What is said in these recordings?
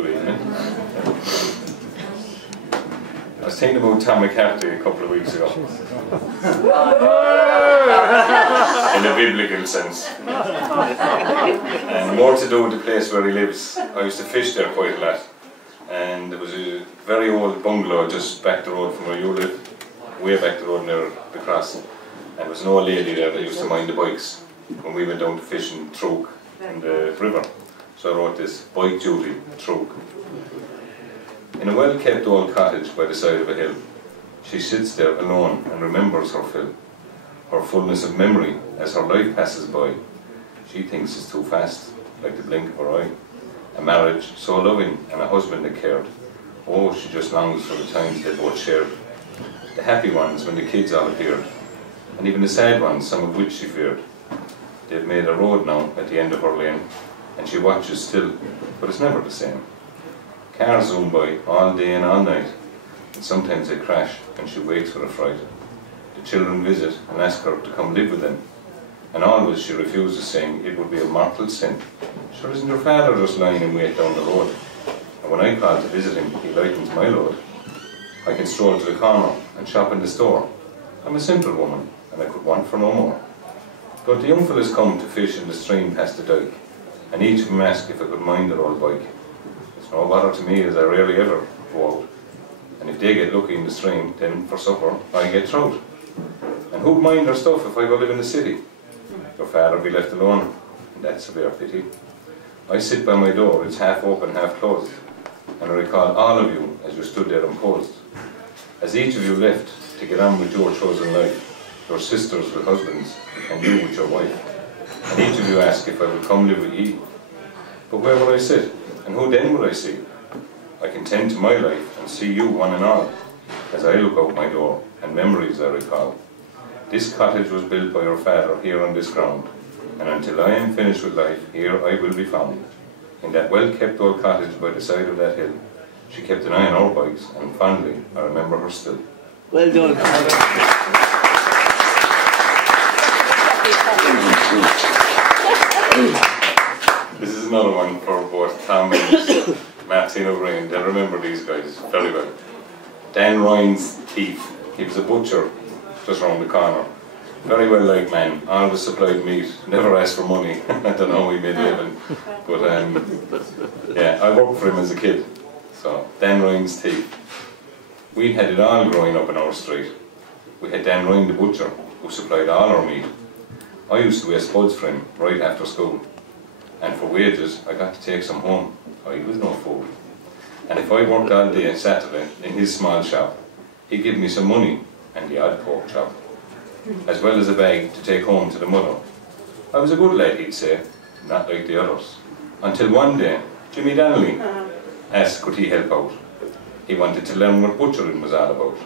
Good evening. I was thinking about Tom McCarthy a couple of weeks ago. In a biblical sense. And more to do with the place where he lives. I used to fish there quite a lot. And there was a very old bungalow just back the road from where you live. Way back the road near the cross. And there was an old lady there that used to mind the bikes when we went down to fish in Truk in the river. So I wrote this, Bike Duty, Truk. In a well-kept old cottage by the side of a hill, she sits there alone and remembers her fill, her fullness of memory as her life passes by. She thinks it's too fast, like the blink of her eye. A marriage so loving and a husband that cared. Oh, she just longs for the times they both shared. The happy ones when the kids all appeared, and even the sad ones, some of which she feared. They've made a road now at the end of her lane, and she watches still, but it's never the same. Cars zoom by all day and all night, and sometimes they crash and she wakes with a fright. The children visit and ask her to come live with them, and always she refuses, saying it would be a mortal sin. Sure, isn't her father just lying in wait down the road? And when I call to visit him, he lightens my load. I can stroll to the corner and shop in the store. I'm a simple woman, and I could want for no more. But the young fellas come to fish in the stream past the dike, and each of them ask if I could mind their old bike. It's no bother to me, as I rarely ever go out. And if they get lucky in the stream, then for supper I get trout. And who'd mind their stuff if I go live in the city? Your father be left alone, and that's a bare pity. I sit by my door, it's half open, half closed, and I recall all of you as you stood there imposed. As each of you left to get on with your chosen life, your sisters with husbands, and you with your wife. And each of you ask if I would come live with ye. But where would I sit, and who then would I see? I can tend to my life and see you one and all, as I look out my door, and memories I recall. This cottage was built by your father here on this ground, and until I am finished with life, here I will be found. In that well-kept old cottage by the side of that hill, she kept an eye on our bikes, and fondly I remember her still. Well done. This is another one for both Tom and Martino Green. They'll remember these guys very well. Dan Ryan's thief. He was a butcher just round the corner. Very well liked man, always supplied meat, never asked for money. I don't know how he made a living. But yeah, I worked for him as a kid. So, Dan Ryan's thief. We had it all growing up in our street. We had Dan Ryan the butcher, who supplied all our meat. I used to wear spuds for him right after school. And for wages, I got to take some home. I was no fool. And if I worked all day Saturday in his small shop, he'd give me some money and the odd pork chop, as well as a bag to take home to the mother. I was a good lad, he'd say, not like the others. Until one day, Jimmy Donnelly asked could he help out. He wanted to learn what butchering was all about.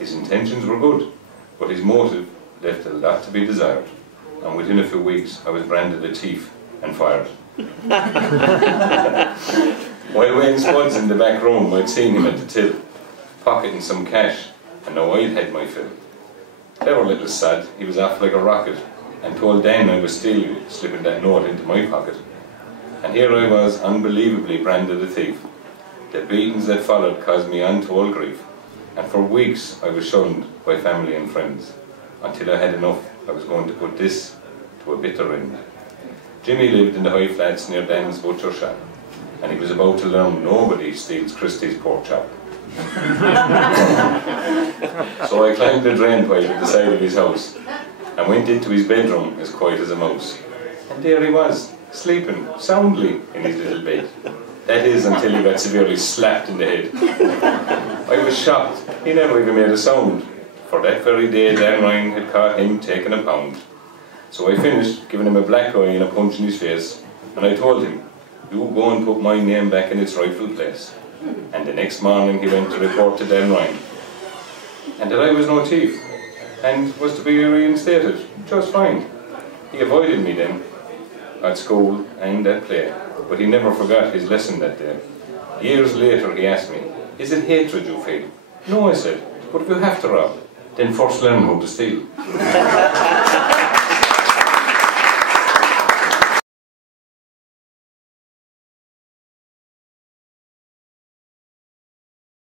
His intentions were good, but his motive left a lot to be desired. And within a few weeks, I was branded a thief and fired. While weighing spuds in the back room, I'd seen him at the till, pocketing some cash, and now I'd had my fill. Clever little sod, he was off like a rocket, and told Dan I was stealing, slipping that note into my pocket. And here I was, unbelievably branded a thief. The beatings that followed caused me untold grief, and for weeks I was shunned by family and friends. Until I had enough, I was going to put this to a bitter end. Jimmy lived in the high flats near Dan's butcher shop, and he was about to learn nobody steals Christy's pork chop. So I climbed the drain pipe at the side of his house, and went into his bedroom as quiet as a mouse. And there he was, sleeping soundly in his little bed. That is, until he got severely slapped in the head. I was shocked. He never even made a sound. For that very day, Dan Ryan had caught him taking a pound. So I finished, giving him a black eye and a punch in his face, and I told him, you go and put my name back in its rightful place. And the next morning he went to report to Dan Ryan. And that I was no thief, and was to be reinstated, just fine. He avoided me then, at school and at play, but he never forgot his lesson that day. Years later he asked me, is it hatred you feel? No, I said, but if you have to rob, then first learn how to steal.